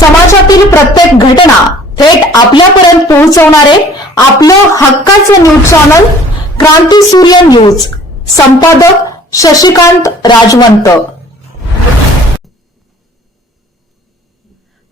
समाजातील प्रत्येक घटना थेट आपल्यापर्यंत पोहोचवणारे आपलं हक्काचं न्यूज चॅनल क्रांती सूर्य न्यूज. संपादक शशिकांत राजवंत.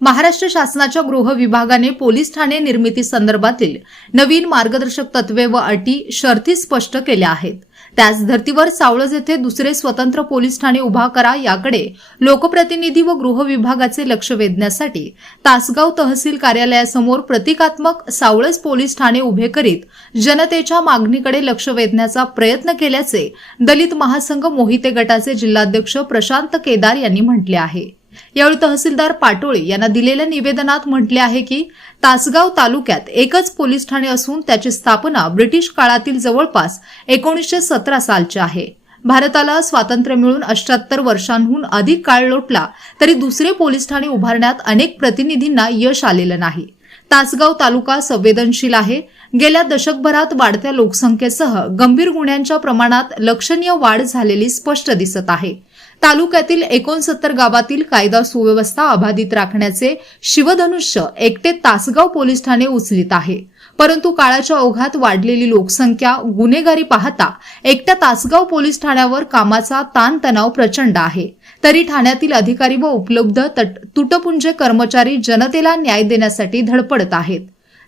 महाराष्ट्र शासनाच्या गृह विभागाने पोलीस ठाणे निर्मिती संदर्भातील नवीन मार्गदर्शक तत्वे व अटी शर्ती स्पष्ट केल्या आहेत. त्याच धर्तीवर सावळज येथे दुसरे स्वतंत्र पोलीस ठाणे उभा करा याकडे लोकप्रतिनिधी व गृह विभागाचे लक्ष वेधण्यासाठी तासगाव तहसील कार्यालयासमोर प्रतिकात्मक सावळज पोलीस ठाणे उभे करीत जनतेच्या मागणीकडे लक्ष वेधण्याचा प्रयत्न केल्याचे दलित महासंघ मोहिते गटाचे जिल्हाध्यक्ष प्रशांत केदार यांनी म्हटले आहे. यावेळी तहसीलदार पाटोळे यांना दिलेल्या निवेदनात म्हटले आहे की तासगाव तालुक्यात एकच पोलीस ठाणे असून त्याची स्थापना ब्रिटिश काळातील जवळपास एकोणीसशे सतरा सालची आहे. भारताला स्वातंत्र्य मिळून अष्ट्याहत्तर वर्षांहून अधिक काळ लोटला तरी दुसरे पोलीस ठाणे उभारण्यात अनेक प्रतिनिधींना यश आलेलं नाही. तासगाव तालुका संवेदनशील आहे. गेल्या दशकभरात वाढत्या लोकसंख्येसह गंभीर गुन्ह्यांच्या प्रमाणात लक्षणीय वाढ झालेली स्पष्ट दिसत आहे. तालुक्यातील एकोणसत्तर गावातील कायदा सुव्यवस्था अबाधित राखण्याचे शिवधनुष्य एकटे तासगाव पोलीस ठाणे उचलित आहे. परंतु काळाच्या ओघात वाढलेली लोकसंख्या गुन्हेगारी पाहता एकट्या तासगाव पोलीस ठाण्यावर कामाचा ताणतणाव प्रचंड आहे. तरी ठाण्यातील अधिकारी व उपलब्ध तट- तुटपुंजे कर्मचारी जनतेला न्याय देण्यासाठी धडपडत आहेत.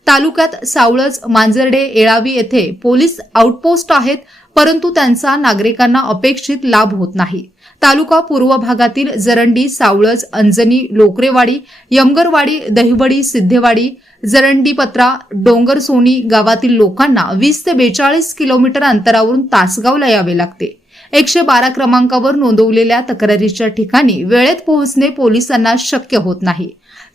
तालुक्यात सावळज मांजर्डे येळावी येथे पोलीस आउटपोस्ट आहेत परंतु त्यांचा नागरिकांना अपेक्षित लाभ होत नाही. तालुका पूर्व भागातील जरंडी सावळज अंजनी लोकरेवाडी यमगरवाडी दहिवडी सिद्धेवाडी जरंडीपत्रा डोंगरसोनी गावातील लोकांना वीस ते बेचाळीस किलोमीटर अंतरावरून तासगावला यावे लागते. एकशे बारा क्रमांकावर नोंदवलेल्या तक्रारीच्या ठिकाणी वेळेत पोहोचणे पोलिसांना शक्य होत नाही.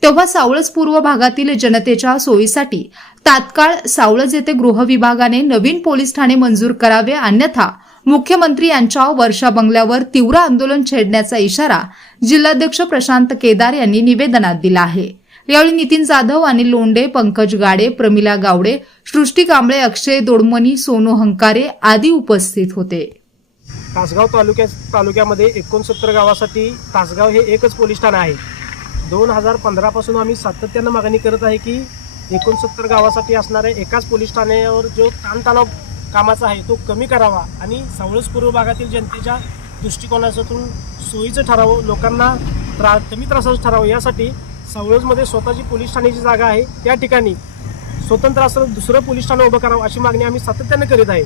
तेव्हा सावळज पूर्व भागातील जनतेच्या सोयीसाठी तात्काळ सावळज येथे गृह विभागाने नवीन पोलीस ठाणे मंजूर करावे अन्यथा मुख्यमंत्री यांच्या वर्षा बंगल्यावर तीव्र आंदोलन छेडण्याचा इशारा जिल्हाध्यक्ष प्रशांत केदार यांनी निवेदनात दिला आहे. यावेळी नितीन जाधव आणि लोंडे पंकज गाडे प्रमिला गावडे सृष्टी कांबळे अक्षय दोडमणी सोनू हंकारे आदी उपस्थित होते. तासगाव तालुक्या तालुक्यामध्ये एकोणसत्तर गावासाठी तासगाव हे एकच पोलीस ठाणे आहे. दोन हजार पंधरापासून आम्ही सातत्यानं मागणी करत आहे की एकोणसत्तर गावासाठी असणाऱ्या एकाच पोलीस ठाण्यावर जो ताणतणाव कामाचा आहे तो कमी करावा आणि सावळज पूर्व भागातील जनतेच्या दृष्टिकोनातून सोयीचं ठरावं लोकांना त्रा कमी त्रासाचं ठरावं यासाठी सावळजमध्ये स्वतःची पोलीस ठाण्याची जागा आहे. त्या ठिकाणी स्वतंत्र असं दुसरं पोलीस ठाणं उभं करावं अशी मागणी आम्ही सातत्यानं करीत आहे.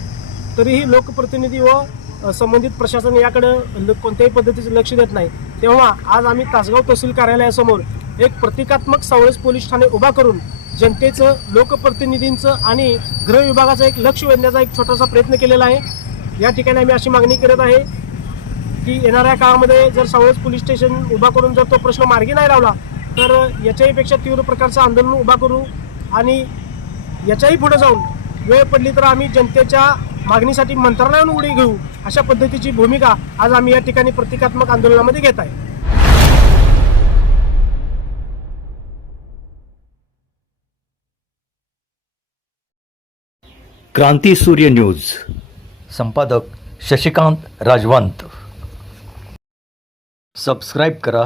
तरीही लोकप्रतिनिधी व संबंधित प्रशासन याकडं ल- कोणत्याही पद्धतीचं लक्ष देत नाही. तेव्हा आज आम्ही तासगाव तहसील कार्यालयासमोर एक प्रतिकात्मक सावळज पोलीस ठाणे उभा करून जनतेचं लोकप्रतिनिधींचं आणि गृह विभागाचं एक लक्ष वेधण्याचा एक छोटासा प्रयत्न केलेला आहे. या ठिकाणी आम्ही अशी मागणी करत आहे की येणाऱ्या काळामध्ये जर सावळज पोलीस स्टेशन उभा करून जर तो प्रश्न मार्गी नाही लावला तर याच्याही पेक्षा तीव्र प्रकारचं आंदोलन उभा करू आणि याच्याही पुढे जाऊन वेळ पडली तर आम्ही जनतेच्या मागणीसाठी मंत्रालयानं उडी घेऊ अशा पद्धतीची भूमिका आज आम्ही या ठिकाणी प्रतिकात्मक आंदोलनामध्ये घेत आहे. क्रांती सूर्य न्यूज. संपादक शशिकांत राजवंत. सबस्क्राईब करा.